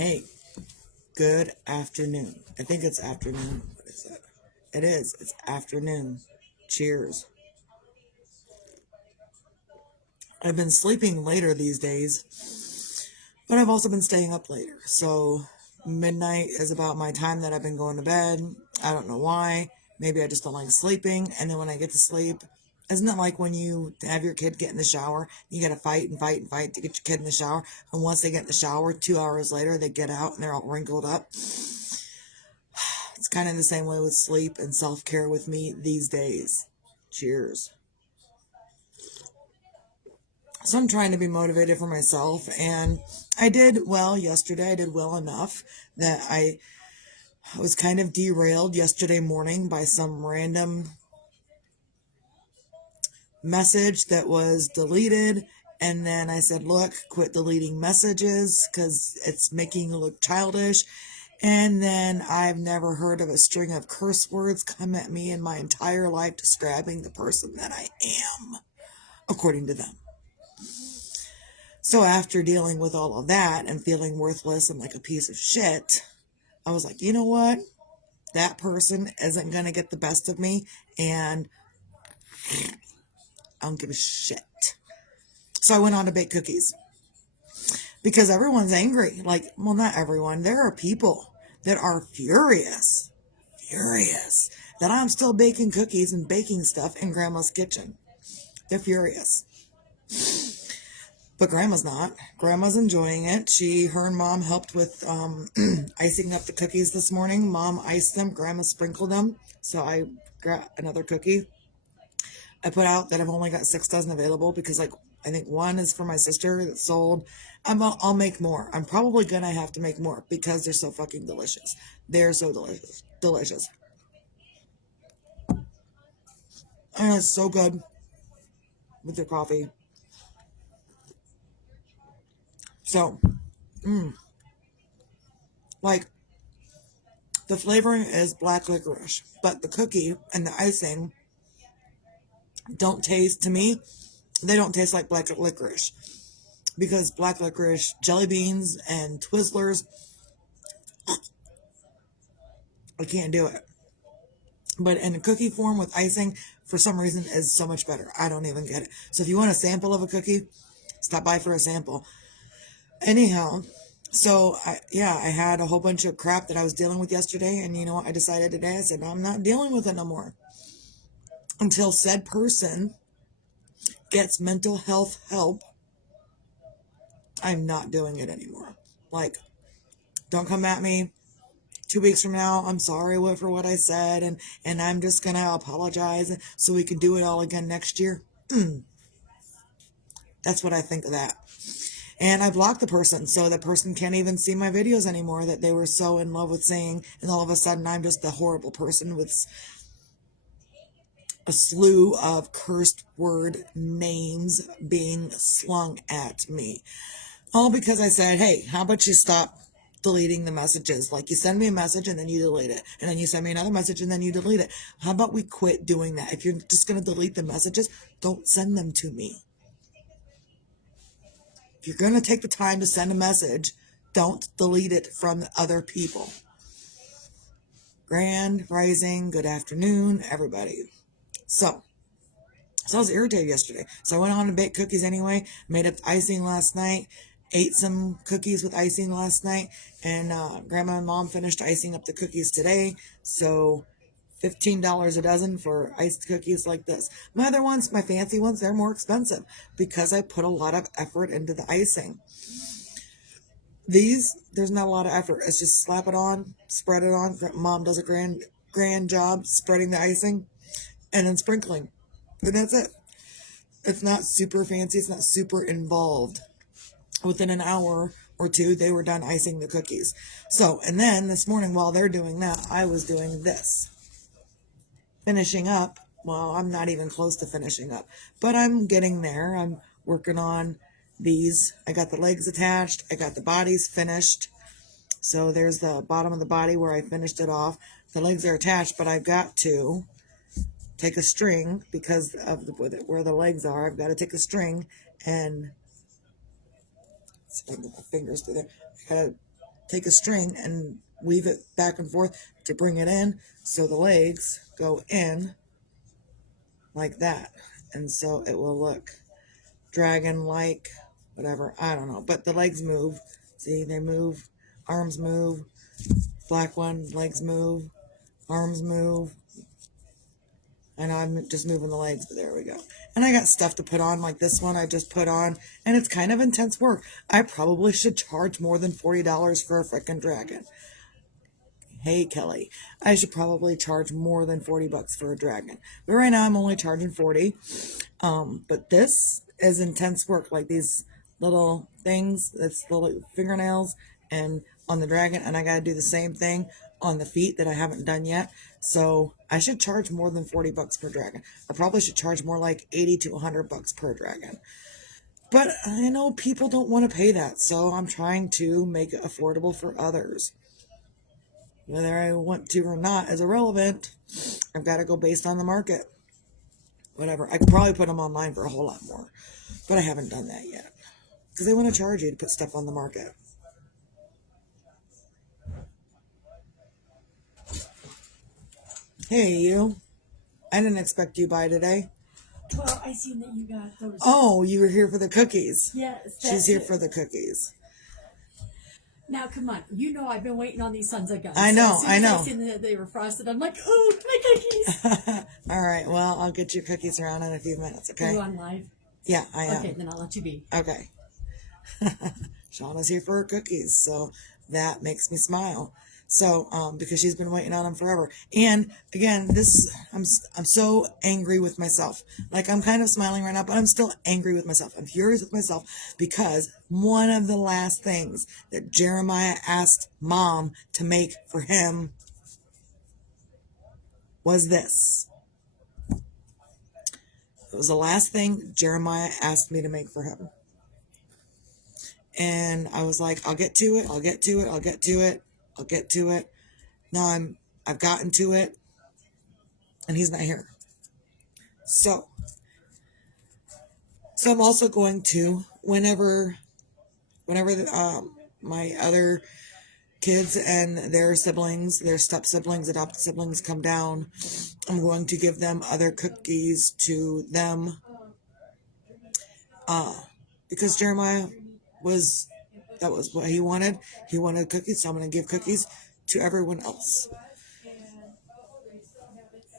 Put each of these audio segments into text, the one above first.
Hey, good afternoon. I think it's afternoon. What is it? It is. It's afternoon. Cheers. I've been sleeping later these days, but I've also been staying up later. So midnight is about my time that I've been going to bed. I don't know why. Maybe I just don't like sleeping. And then when I get to sleep, isn't it like when you have your kid get in the shower, you got to fight and fight and fight to get your kid in the shower. And once they get in the shower, 2 hours later, they get out and they're all wrinkled up. It's kind of the same way with sleep and self-care with me these days. Cheers. So I'm trying to be motivated for myself, and I did well yesterday. I did well enough that I was kind of derailed yesterday morning by some random message that was deleted. And then I said, look, quit deleting messages because it's making you look childish. And then I've never heard of a string of curse words come at me in my entire life describing the person that I am, according to them. So after dealing with all of that and feeling worthless and like a piece of shit, I was like, you know what? That person isn't going to get the best of me, and I don't give a shit. So I went on to bake cookies because everyone's angry. Like, well, not everyone. There are people that are furious that I'm still baking cookies and baking stuff in Grandma's kitchen. They're furious. But Grandma's not. Grandma's enjoying it. Her and Mom helped with icing up the cookies this morning. Mom iced them. Grandma sprinkled them. So I got another cookie. I put out that I've only got 6 dozen available because, like, I think one is for my sister that sold. I'll make more. I'm probably going to have to make more because they're so fucking delicious. They're so delicious. Delicious. And it's so good with your coffee. So, like, the flavoring is black licorice, but the cookie and the icing don't taste, to me, they don't taste like black licorice. Because black licorice, jelly beans, and Twizzlers, I can't do it. But in a cookie form with icing, for some reason, is so much better. I don't even get it. So if you want a sample of a cookie, stop by for a sample. Anyhow, so I had a whole bunch of crap that I was dealing with yesterday, and you know what I decided today? I said, no, I'm not dealing with it no more. Until said person gets mental health help, I'm not doing it anymore. Like, don't come at me 2 weeks from now. I'm sorry for what I said, and I'm just gonna apologize so we can do it all again next year. That's what I think of that. And I blocked the person, so the person can't even see my videos anymore that they were so in love with saying, and all of a sudden I'm just a horrible person with a slew of cursed word names being slung at me. All because I said, hey, how about you stop deleting the messages? Like, you send me a message and then you delete it. And then you send me another message and then you delete it. How about we quit doing that? If you're just going to delete the messages, don't send them to me. If you're going to take the time to send a message, don't delete it from other people. Grand Rising, good afternoon, everybody. So I was irritated yesterday. So I went on to bake cookies anyway, made up icing last night, ate some cookies with icing last night, and Grandma and Mom finished icing up the cookies today. So $15 a dozen for iced cookies like this. My other ones, my fancy ones, they're more expensive because I put a lot of effort into the icing. These, there's not a lot of effort. It's just slap it on, spread it on. Mom does a grand job spreading the icing and then sprinkling. And that's it. It's not super fancy. It's not super involved. Within an hour or two, they were done icing the cookies. So, and then this morning while they're doing that, I was doing this. Finishing up. Well, I'm not even close to finishing up, but I'm getting there. I'm working on these. I got the legs attached. I got the bodies finished. So there's the bottom of the body where I finished it off. The legs are attached, but I've got to take a string because of where the legs are. I've got to take a string and see if I can get my fingers through there. I gotta take a string and weave it back and forth to bring it in, so the legs go in like that, and so it will look dragon like, whatever, I don't know, but the legs move. See, they move, arms move, black one, legs move, arms move. I know I'm just moving the legs, but there we go. And I got stuff to put on, like this one I just put on, and it's kind of intense work. I probably should charge more than $40 for a frickin' dragon. Hey, Kelly, I should probably charge more than $40 for a dragon. But right now I'm only charging 40. But this is intense work, like these little things, that's little fingernails and on the dragon, and I got to do the same thing on the feet that I haven't done yet. So I should charge more than $40 per dragon. I probably should charge more like $80 to $100 per dragon. But I know people don't want to pay that, so I'm trying to make it affordable for others. Whether I want to or not is irrelevant. I've got to go based on the market. Whatever. I could probably put them online for a whole lot more, but I haven't done that yet because they want to charge you to put stuff on the market. Hey, you. I didn't expect you by today. Well, I seen that you got those. Oh, you were here for the cookies. Yes. She's here for the cookies. Now, come on. You know I've been waiting on these sons of guns. I know, as soon I as know. I seen that they were frosted, I'm like, oh, my cookies. All right, well, I'll get your cookies around in a few minutes, okay? Are you on live? Yeah, I am. Okay, then I'll let you be. Okay. Shauna's here for her cookies, so that makes me smile. So, because she's been waiting on them forever. And again, I'm so angry with myself. Like, I'm kind of smiling right now, but I'm still angry with myself. I'm furious with myself because one of the last things that Jeremiah asked Mom to make for him was this. It was the last thing Jeremiah asked me to make for him. And I was like, I'll get to it. I'll get to it. I'll get to it. I'll get to it. Now I've gotten to it, and he's not here. So I'm also going to, whenever my other kids and their siblings, their step siblings, adopted siblings come down, I'm going to give them other cookies to them. Because Jeremiah that was what he wanted. He wanted cookies, so I'm going to give cookies to everyone else.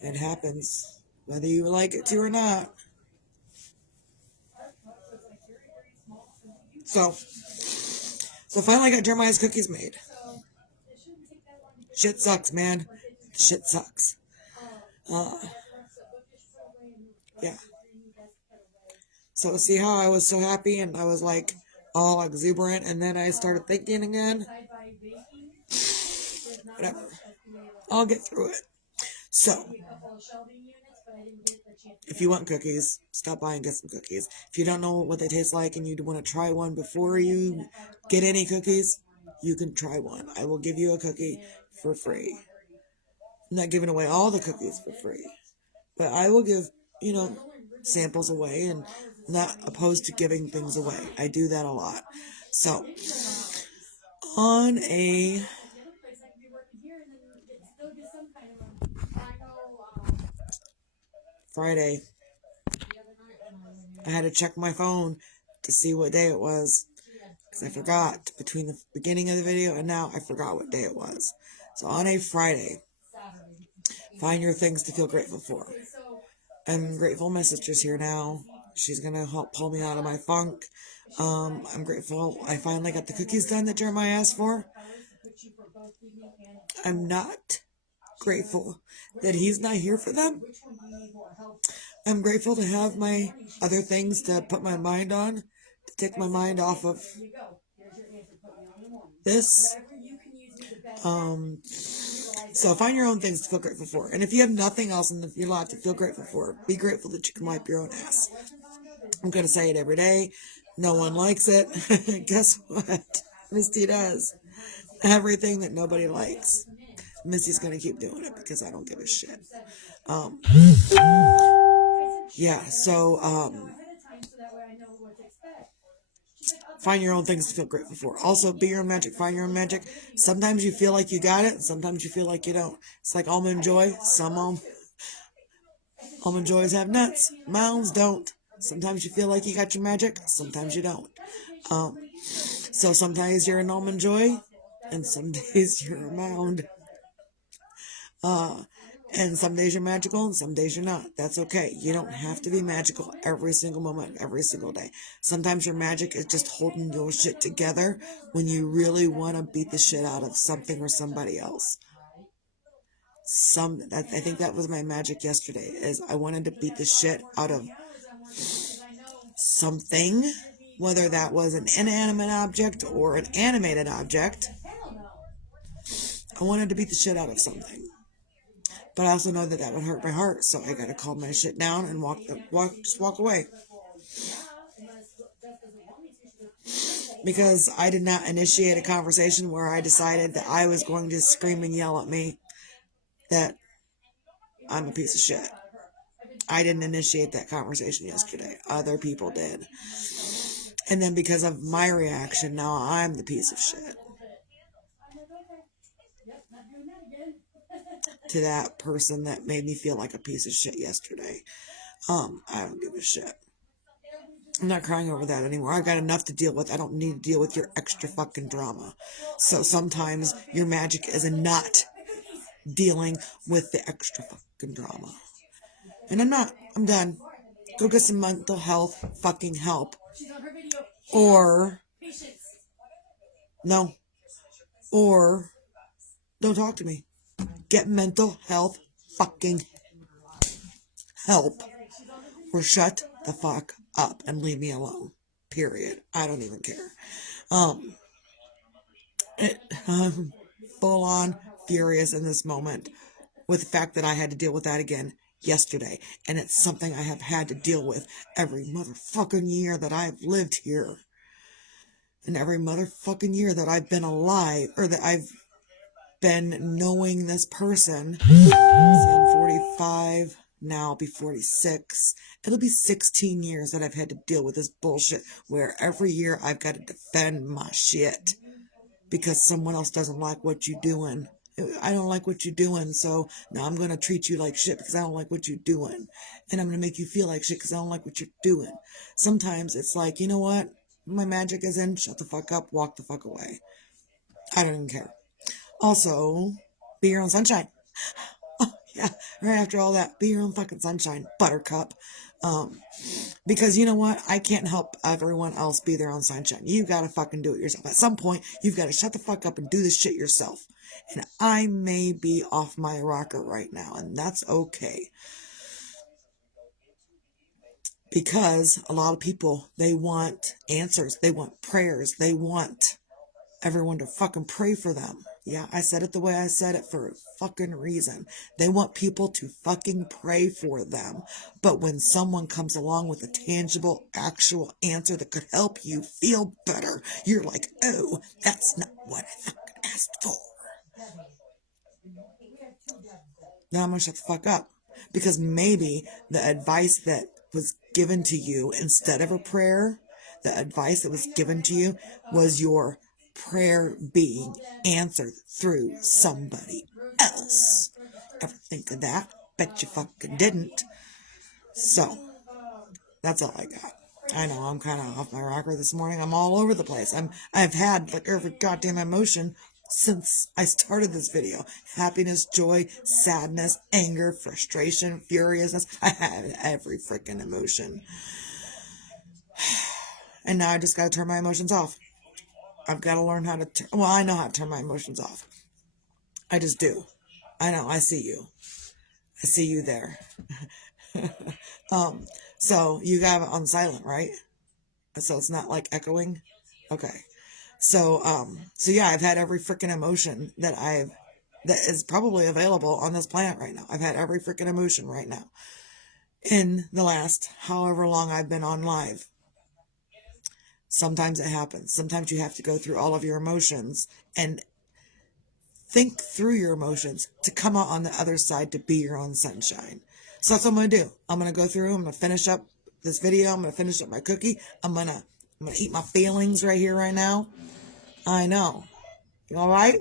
It happens, whether you like it to or not. So finally I got Jeremiah's cookies made. Shit sucks, man. Shit sucks. Yeah. So see how I was so happy and I was like all exuberant, and then I started thinking again. Whatever. I'll get through it. So, if you want cookies, stop by and get some cookies. If you don't know what they taste like and you want to try one before you get any cookies, you can try one. I will give you a cookie for free. I'm not giving away all the cookies for free, but I will give, samples away, and not opposed to giving things away. I do that a lot. So, on a Friday, I had to check my phone to see what day it was, because I forgot between the beginning of the video and now. I forgot what day it was. So on a Friday, find your things to feel grateful for. I'm grateful my sister's here now. She's going to help pull me out of my funk. I'm grateful I finally got the cookies done that Jeremiah asked for. I'm not grateful that he's not here for them. I'm grateful to have my other things to put my mind on, to take my mind off of this. So find your own things to feel grateful for. And if you have nothing else in your life to feel grateful for, be grateful that you can wipe your own ass. I'm going to say it every day. No one likes it. Guess what? Misty does. Everything that nobody likes. Misty's going to keep doing it because I don't give a shit. Yeah, so Find your own things to feel grateful for. Also, be your own magic. Find your own magic. Sometimes you feel like you got it. Sometimes you feel like you don't. It's like almond joy. Some almond joys have nuts. Mounds don't. Sometimes you feel like you got your magic. Sometimes you don't. So sometimes you're an almond joy, and some days you're a mound. And some days you're magical and some days you're not. That's okay. You don't have to be magical every single moment, every single day. Sometimes your magic is just holding your shit together when you really want to beat the shit out of something or somebody else. I think that was my magic yesterday, is I wanted to beat the shit out of something, whether that was an inanimate object or an animated object. I wanted to beat the shit out of something. But I also know that that would hurt my heart, so I gotta calm my shit down and just walk away. Because I did not initiate a conversation where I decided that I was going to scream and yell at me that I'm a piece of shit. I didn't initiate that conversation yesterday. Other people did. And then because of my reaction, now I'm the piece of shit to that person that made me feel like a piece of shit yesterday. I don't give a shit. I'm not crying over that anymore. I've got enough to deal with. I don't need to deal with your extra fucking drama. So sometimes your magic is in not dealing with the extra fucking drama. And I'm not. I'm done. Go get some mental health fucking help. Or no. Or don't talk to me. Get mental health fucking help. Or shut the fuck up and leave me alone. Period. I don't even care. I'm full on furious in this moment with the fact that I had to deal with that again yesterday. And it's something I have had to deal with every motherfucking year that I've lived here. And every motherfucking year that I've been alive, or that I've been knowing this person. See, I'm 45, now I'll be 46. It'll be 16 years that I've had to deal with this bullshit where every year I've got to defend my shit because someone else doesn't like what you're doing. I don't like what you're doing, so now I'm going to treat you like shit because I don't like what you're doing. And I'm going to make you feel like shit because I don't like what you're doing. Sometimes it's like, you know what? My magic is in. Shut the fuck up. Walk the fuck away. I don't even care. Also, be your own sunshine. Oh, yeah, right after all that, be your own fucking sunshine, buttercup. Because you know what? I can't help everyone else be their own sunshine. You gotta fucking do it yourself. At some point, you've got to shut the fuck up and do this shit yourself. And I may be off my rocker right now, and that's okay. Because a lot of people, they want answers. They want prayers. They want everyone to fucking pray for them. Yeah, I said it the way I said it for a fucking reason. They want people to fucking pray for them. But when someone comes along with a tangible, actual answer that could help you feel better, you're like, oh, that's not what I fucking asked for. Now I'm gonna shut the fuck up. Because maybe the advice that was given to you instead of a prayer, the advice that was given to you was your prayer being answered through somebody else. Ever think of that? Bet you fucking didn't. So, that's all I got. I know I'm kind of off my rocker this morning. I'm all over the place. I've had like every goddamn emotion since I started this video. Happiness, joy, sadness, anger, frustration, furiousness. I had every freaking emotion. And now I just gotta turn my emotions off. I've got to learn how to I know how to turn my emotions off. I just do. I know. I see you. I see you there. So you got it on silent, right? So it's not like echoing. Okay. So yeah, I've had every freaking emotion that is probably available on this planet right now. I've had every freaking emotion right now in the last however long I've been on live. Sometimes it happens. Sometimes you have to go through all of your emotions and think through your emotions to come out on the other side to be your own sunshine. So that's what I'm going to do. I'm going to go through. I'm going to finish up this video. I'm going to finish up my cookie. I'm going to I'm gonna eat my feelings right here, right now. I know. You all right?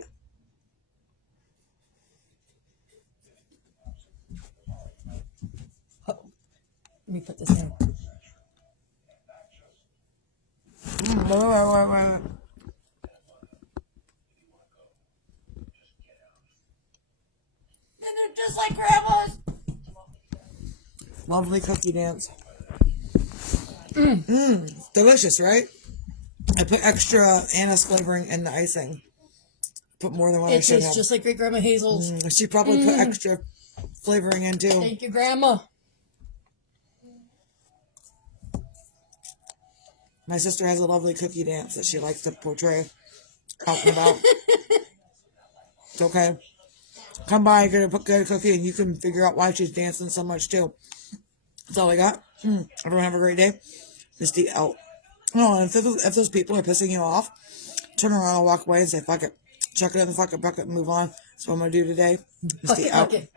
Oh, let me put this in. And they're just like grandma's. Lovely cookie dance. Delicious, right? I put extra anise flavoring in the icing. Put more than what I It should tastes have. just like great grandma Hazel's. She probably put extra flavoring in too. Thank you, grandma. My sister has a lovely cookie dance that she likes to portray out and about. It's okay. Come by, get a cookie, and you can figure out why she's dancing so much too. That's all I got. Everyone have a great day. Misty out. Oh, and if those people are pissing you off, turn around and walk away and say, fuck it. Chuck it in the fucking bucket and move on. That's what I'm going to do today. Misty Bucket, out. bucket.